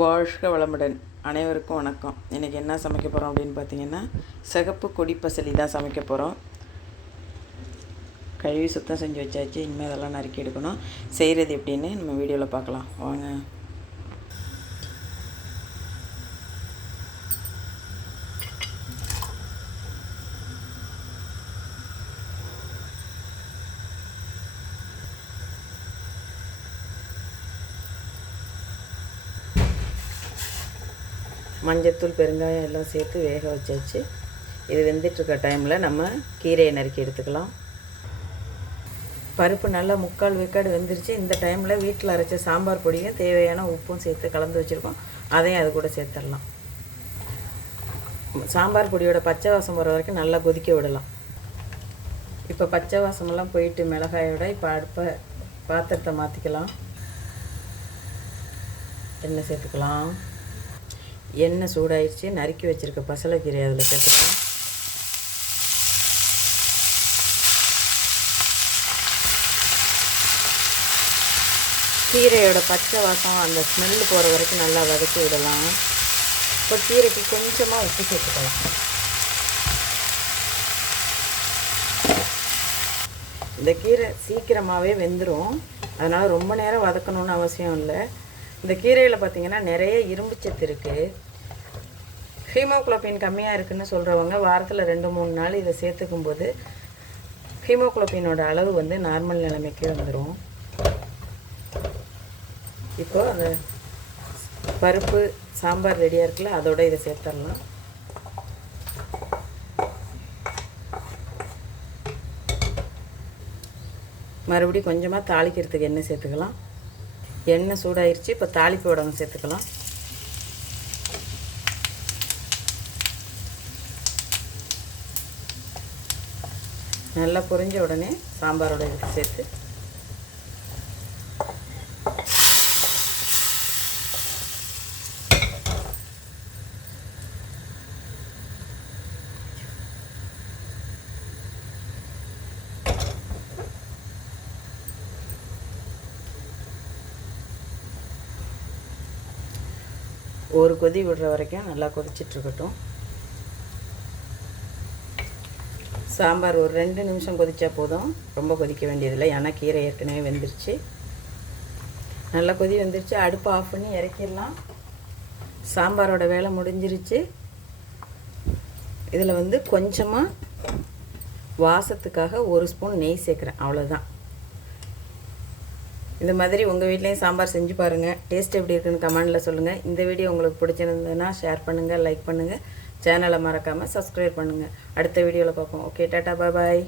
வாழ்க வளமுடன். அனைவருக்கும் வணக்கம். இன்றைக்கி என்ன சமைக்க போகிறோம் அப்படின்னு பார்த்தீங்கன்னா சிகப்பு கொடி பசலி தான் சமைக்க போகிறோம் கழுவி சுத்தம் செஞ்சு வச்சாச்சு. இனிமேல் அதெல்லாம் நறுக்கி எடுக்கணும். செய்கிறது எப்படின்னு நம்ம வீடியோவில் பார்க்கலாம். வாங்க. மஞ்சத்தூள் பெருங்காயம் எல்லாம் சேர்த்து வேக வச்சாச்சு. இது வெந்துட்டுருக்க டைமில் நம்ம கீரையை நறுக்கி எடுத்துக்கலாம். பருப்பு நல்லா முக்கால் வேக்காடு வெந்துருச்சு. இந்த டைமில் வீட்டில் அரைச்ச சாம்பார் பொடியும் தேவையான உப்பும் சேர்த்து கலந்து வச்சுருக்கோம். அதையும் அது கூட சேர்த்துடலாம். சாம்பார் பொடியோட பச்சை வாசம் போகிற வரைக்கும் நல்லா கொதிக்க விடலாம். இப்போ பச்சை வாசமெல்லாம் போயிட்டு மிளகாயோட இப்போ அடுப்பை பாத்திரத்தை மாற்றிக்கலாம் எண்ணெய் சேர்த்துக்கலாம். எண்ணெய் சூடாயிடுச்சு நறுக்கி வச்சுருக்க பசலைக்கீரை அதில் சேர்த்துக்கலாம். கீரையோட பச்சை வாசம் அந்த ஸ்மெல்லு போகிற வரைக்கும் நல்லா வதக்கி விடலாம். இப்போ கீரைக்கு கொஞ்சமாக உப்பு சேர்த்துக்கலாம். இந்த கீரை சீக்கிரமாகவே வெந்துடும் அதனால் ரொம்ப நேரம் வதக்கணும்னு அவசியம் இல்லை. இந்த கீரையில் பார்த்திங்கன்னா நிறைய இரும்பு சத்து இருக்குது ஹீமோகுளோபின் கம்மியாக இருக்குதுன்னு சொல்கிறவங்க வாரத்தில் ரெண்டு மூணு நாள் இதை சேர்த்துக்கும் போது அளவு வந்து நார்மல் நிலைமைக்கு வந்துடும் இப்போ அந்த பருப்பு சாம்பார் ரெடியாக இருக்குல்ல அதோட இதை சேர்த்துடலாம் மறுபடியும் கொஞ்சமாக தாளிக்கிறதுக்கு எண்ணெய் சேர்த்துக்கலாம். எண்ணெய் சூடாயிருச்சு. இப்போ தாளிப்பு உடம்பு சேர்த்துக்கலாம். நல்லா பொரிஞ்ச உடனே சாம்பாரோட இதுக்கு சேர்த்து ஒரு கொதி விடுற வரைக்கும் நல்லா கொதிச்சிட்ருக்கட்டும். சாம்பார் ஒரு ரெண்டு நிமிஷம் கொதித்தா போதும். ரொம்ப கொதிக்க வேண்டியதில்லை. ஏன்னா கீரை ஏற்கனவே வெந்துருச்சு. நல்லா கொதி வந்துருச்சு. அடுப்பு ஆஃப் பண்ணி இறக்கிடலாம். சாம்பாரோட வேலை முடிஞ்சிருச்சு. இதில் வந்து கொஞ்சமாக வாசத்துக்காக ஒரு ஸ்பூன் நெய் சேர்க்குறேன். அவ்வளோதான் இந்த மாதிரி உங்கள் வீட்லேயும் சாம்பார் செஞ்சு பாருங்கள் டேஸ்ட் எப்படி இருக்குன்னு கமெண்டில் சொல்லுங்கள் இந்த வீடியோ உங்களுக்கு பிடிச்சிருந்ததுன்னா ஷேர் பண்ணுங்கள் லைக் பண்ணுங்கள் சேனலை மறக்காமல் சப்ஸ்கிரைப் பண்ணுங்கள் அடுத்த வீடியோவில் பார்ப்போம். ஓகே டாட்டா பாய் பாய்